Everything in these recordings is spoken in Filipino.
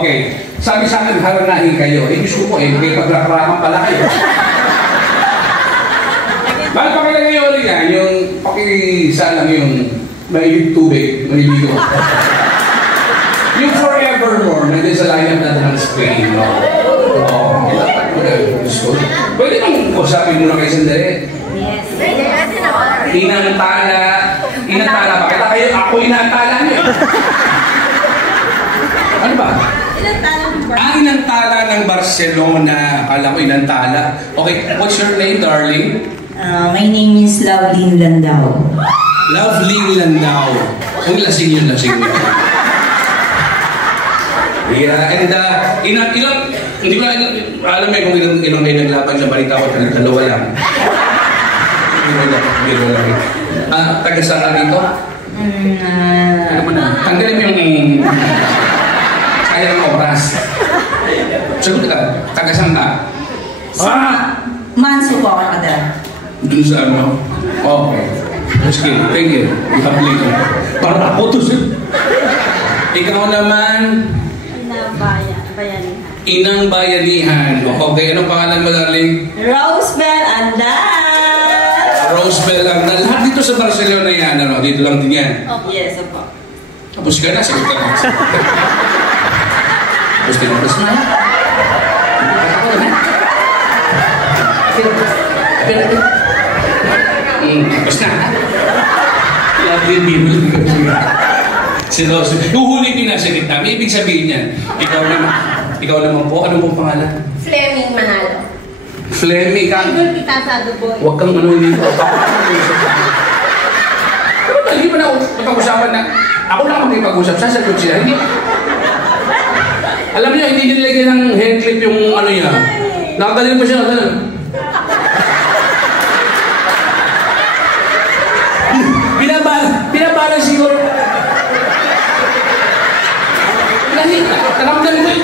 Okay. Sabi sa akin, haranahin kayo. Eh, gusto ko eh, may pagrakrakan pala kayo. Bakit pakilagay nyo ulit yan? Yung pakisa lang yung may tubig, maliligo. Yung Forevermore, nandiyan sa lineup natin ng Spain. Pwede bang usapin muna kayo sandali? Yes. Inantala. Inantala ba? Kita kayo, ako inantala niyo. Ano ba? Inantala ng Barcelona. Akala ko inantala. Okay, what's your name, darling? My name is Lovelyn Landao. Lovelyn Landao. Kung lasing yun, lasing yun. Yeah, and ilang, hindi ko alam kung ilang kayo naglaban sa balita ko, dalawa lang. Biro lang. Taga saan ka dito? Ano mo na? Tanggalin mo yung kaya ng obras. Sagot ka, taga saan ka? Manso po ako kada. Dun sa ano? Okay. Sige, thank you. Ihabli ko. Para ako to sir. Ikaw naman? Bayanihan. Inang Bayanihan. Okay, anong pangalan mo, darling? Rosebel Andal. Rosebel Andal. Lahat dito sa Barcelona yan, ano? Dito lang din yan. Yes, opo. Tapos ka na, sagot ka na. Tapos tinapos na. Tapos na. Lahat din dito. Si Rose, huhuli din nasa gitna. May ibig sabihin yan. Ikaw naman po. Ano pong pangalan? Fleming Manalo. Fleming ka? Idol kita sa Duboy. Huwag kang ano dito. Pero ba, hindi mo na napag-usapan na ako lang mag-ipag-usap. Sasagot sila. Hindi. Alam niyo, hindi nilagyan ng hair clip yung ano niya. Nakagaling mo siya. Binabalan siguro.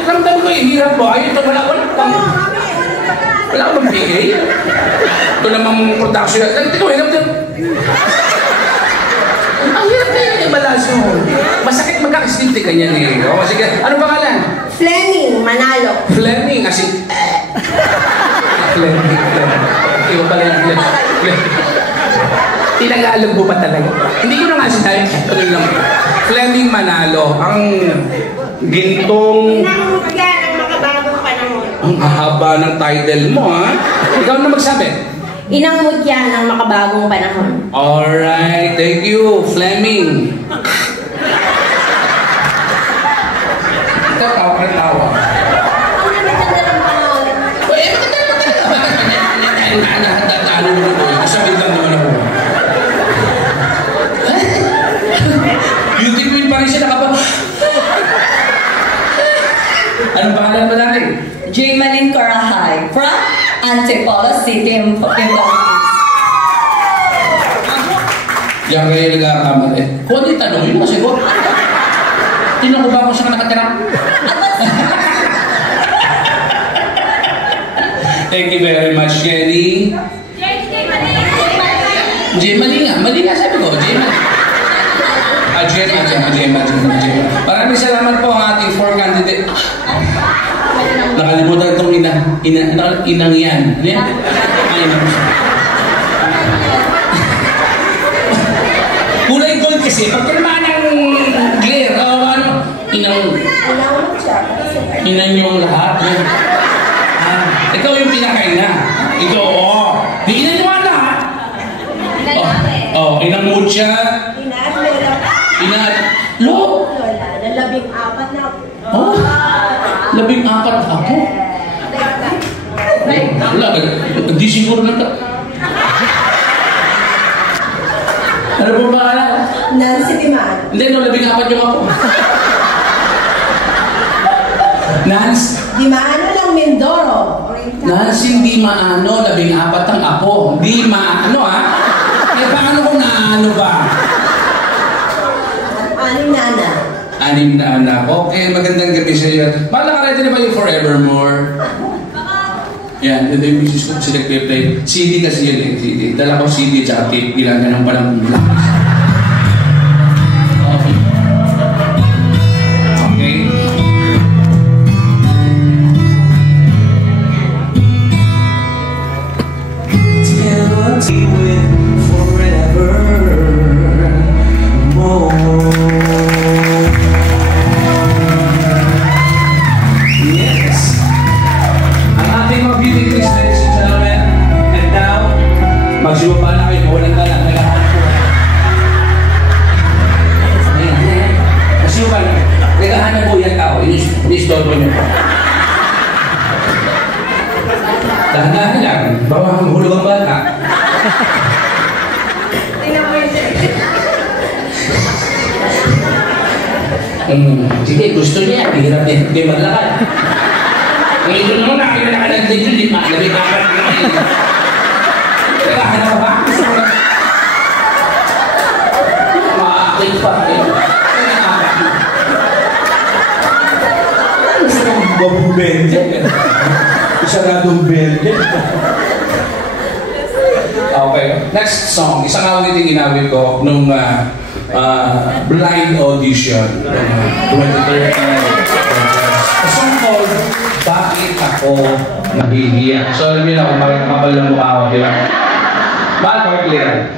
Ramdam ko yung hirap mo. Ay, ito wala akong bigay. Ito namang production. Ito, ramdam. Ang hirap na yung ibalas mo. Masakit magkakastinti ka niyan eh. O, sige. Anong pangalan? Fleming Manalo. Fleming, kasi... Fleming. Iba pala yung Fleming. Tinag-aalam mo pa talaga. Hindi ko na nga sinabi. Ano lang. Fleming Manalo. Ang gintong... Inangmutya ng makabagong panahon. Ang hahaba ng title mo, ha? Ikaw na magsabi. Inangmutya ng makabagong panahon. Alright. Thank you, Fleming. Tawa. Ang nagaganda ng panahon. Eh, ano mo na po? Sabi lang naman ako. Beauty queen pa rin siya nakapag... Anong pangalan ba natin? Jaymalyn Corahay from Antipolo City, Philippines. Diyan kayo nagkakamali. Kung ano yung tanongin mo, sagot. Tinan ko ba ako siya nakatira? Thank you very much, Jenny. Jaymalyn nga. Mali nga sabi ko, Jaymalyn. Gemma. Maraming salamat po ang ating 4 candidate. Nakalimutan itong inang yan. Ano yan? Kulay gold kasi. Pag naman ang glare, inang yung lahat. Ikaw yung pinakaina. Ikaw, di inan yung lahat. Inang mucha. Lola, na 14 na. 14 ako? Wala, hindi siguro na ito. Ano po ba alam? Nancy Diman. Hindi, 14 yung ako. Nancy? Dimano lang Mindoro. Nancy, hindi maano, 14 ang ako. Hindi maano, ha? Eh, paano kung naano ba? 6 na anak. 6 na anak. Okay, magandang gabi sa iyo. Naka-ready na ba yung Forevermore? Yan, ito yung misis ko kasi nagpe-play. CD kasi yun eh, CD. Dala ko CD at tape. Ginaganon pa lang lakas. Okay. Baka mahulog ang bata. Tingnan mo yun. Sige, gusto niya. Hirap niya. Hindi maglakad. Ngayon naman nakita na kalagdag yun. Lima. Labing apat na yun. Kaya hanap ka ba? Maakit pa. Bumibente. Saradong bente. Okay. Next song. Isang awit yung inawit ko nung blind audition. 2013. A song called Bakit Ako Nahihiya. So alam niyo na kung bakit nakapal ng mukha ko, di ba? Bakit ako clear?